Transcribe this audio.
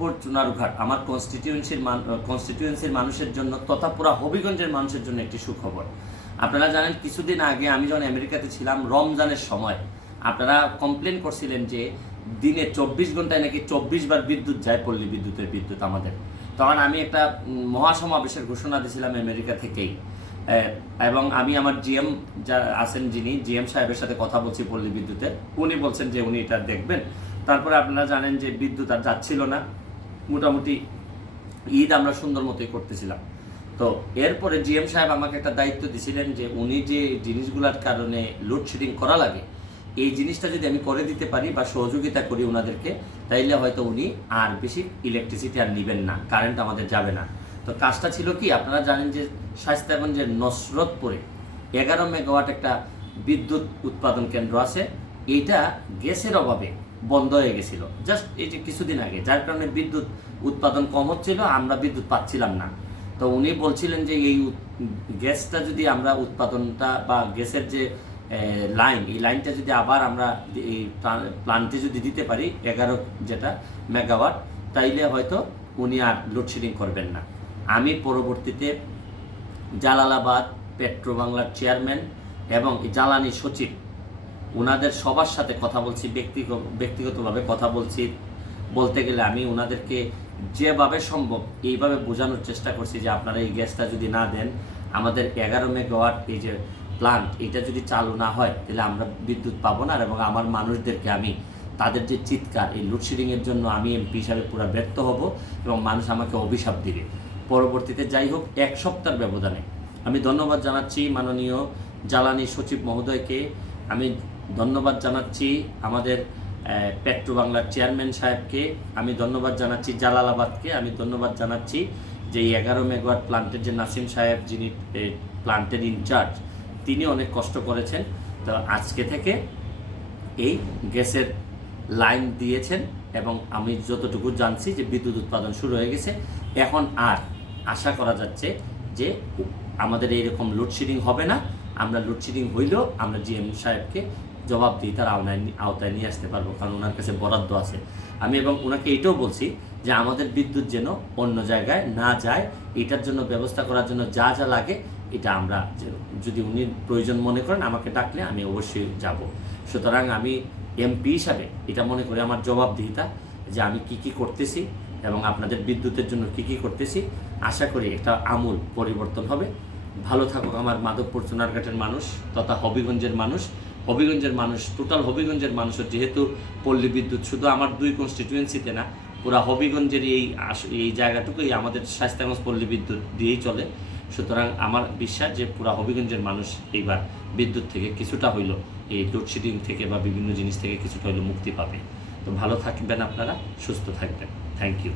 মাধবপুর চুনারুঘাট আমার কনস্টিটিউয়েন্সির মানুষের জন্য তথা পুরা হবিগঞ্জের মানুষের জন্য একটি সুখবর। আপনারা জানেন কিছুদিন আগে আমি যখন আমেরিকাতে ছিলাম রমজানের সময় আপনারা কমপ্লেন করছিলেন যে দিনে 24 ঘন্টায় নাকি 24 বার বিদ্যুৎ যায়, পল্লী বিদ্যুতের বিদ্যুৎ আমাদের। তখন আমি একটা মহাসমাবেশের ঘোষণা দিয়েছিলাম আমেরিকা থেকেই, এবং আমি আমার জিএম যা আছেন যিনি জিএম সাহেবের সাথে কথা বলছি পল্লী বিদ্যুতের, উনি বলছেন যে উনি এটা দেখবেন। তারপরে আপনারা জানেন যে বিদ্যুৎ আর যাচ্ছিল না, মোটামুটি ঈদ আমরা সুন্দর মতোই করতেছিলাম। তো এরপরে জিএম সাহেব আমাকে একটা দায়িত্ব দিয়েছিলেন যে উনি যে জিনিসগুলোর কারণে লোডশেডিং করা লাগে এই জিনিসটা যদি আমি করে দিতে পারি বা সহযোগিতা করি ওনাদেরকে, তাইলে হয়তো উনি আর বেশি ইলেকট্রিসিটি আর নেবেন না, কারেন্ট আমাদের যাবে না। তো কাজটা ছিল কি, আপনারা জানেন যে শায়েস্তাগঞ্জের নসরতপুরে 11 মেগাওয়াট একটা বিদ্যুৎ উৎপাদন কেন্দ্র আছে, এইটা গ্যাসের অভাবে বন্ধ হয়ে গেছিল জাস্ট এই যে কিছুদিন আগে, যার কারণে বিদ্যুৎ উৎপাদন কম হচ্ছিল, আমরা বিদ্যুৎ পাচ্ছিলাম না। তো উনি বলছিলেন যে এই গ্যাসটা যদি আমরা উৎপাদনটা বা গ্যাসের যে লাইন, এই লাইনটা যদি আবার আমরা এই প্লান্টে যদি দিতে পারি 11 যেটা মেগাওয়াট, তাইলে হয়তো উনি আর লোডশেডিং করবেন না। আমি পরবর্তীতে জালালাবাদ পেট্রো বাংলার চেয়ারম্যান এবং জ্বালানি সচিব ওনাদের সবার সাথে কথা বলছি, ব্যক্তিগতভাবে কথা বলছি। বলতে গেলে আমি ওনাদেরকে যেভাবে সম্ভব এইভাবে বোঝানোর চেষ্টা করছি যে আপনারা এই গ্যাসটা যদি না দেন, আমাদের 11 মেগাওয়াট এই যে প্লান্ট এটা যদি চালু না হয় তাহলে আমরা বিদ্যুৎ পাবো না, এবং আমার মানুষদেরকে আমি তাদের যে চিৎকার এই লোডশেডিংয়ের জন্য আমি এমপি হিসাবে পুরো ব্যর্থ হব এবং মানুষ আমাকে অভিশাপ দিবে পরবর্তীতে। যাই হোক, 1 সপ্তাহের ব্যবধানে আমি ধন্যবাদ জানাচ্ছি মাননীয় জ্বালানি সচিব মহোদয়কে, আমি ধন্যবাদ জানাচ্ছি আমাদের পেট্রো বাংলার চেয়ারম্যান সাহেবকে, আমি ধন্যবাদ জানাচ্ছি জালালাবাদকে, আমি ধন্যবাদ জানাচ্ছি যে এই 11 মেগাওয়াট প্লান্টের যে নাসিম সাহেব যিনি প্লান্টের ইনচার্জ, তিনি অনেক কষ্ট করেছেন। তো আজকে থেকে এই গ্যাসের লাইন দিয়েছেন এবং আমি যতটুকু জানছি যে বিদ্যুৎ উৎপাদন শুরু হয়ে গেছে। এখন আর আশা করা যাচ্ছে যে আমাদের এইরকম লোডশেডিং হবে না, আমরা লোডশেডিং হইলেও আমরা জিএম সাহেবকে জবাবদিহিতার আওতায় নিয়ে আসতে পারবো, কারণ ওনার কাছে বরাদ্দ আছে। আমি এবং ওনাকে এটাও বলছি যে আমাদের বিদ্যুৎ যেন অন্য জায়গায় না যায়, এটার জন্য ব্যবস্থা করার জন্য যা যা লাগে এটা আমরা যদি উনি প্রয়োজন মনে করেন আমাকে ডাকলে আমি অবশ্যই যাব। সুতরাং আমি এমপি হিসাবে এটা মনে করি আমার জবাবদিহিতা যে আমি কি কি করতেছি এবং আপনাদের বিদ্যুতের জন্য কি কি করতেছি। আশা করি একটা আমূল পরিবর্তন হবে। ভালো থাকুক আমার মাধবপুর চুনারঘাটের মানুষ তথা হবিগঞ্জের মানুষ। হবিগঞ্জের মানুষ, টোটাল হবিগঞ্জের মানুষের, যেহেতু পল্লী বিদ্যুৎ শুধু আমার 2 কনস্টিটিউয়েন্সিতে না, পুরা হবিগঞ্জের এই জায়গাটুকুই আমাদের শায়েস্তাগঞ্জ পল্লী বিদ্যুৎ দিয়েই চলে। সুতরাং আমার বিশ্বাস যে পুরা হবিগঞ্জের মানুষ এইবার বিদ্যুৎ থেকে কিছুটা হইল, এই লোডশেডিং থেকে বা বিভিন্ন জিনিস থেকে কিছুটা হইল মুক্তি পাবে। তো ভালো থাকবেন আপনারা, সুস্থ থাকবেন। Thank you.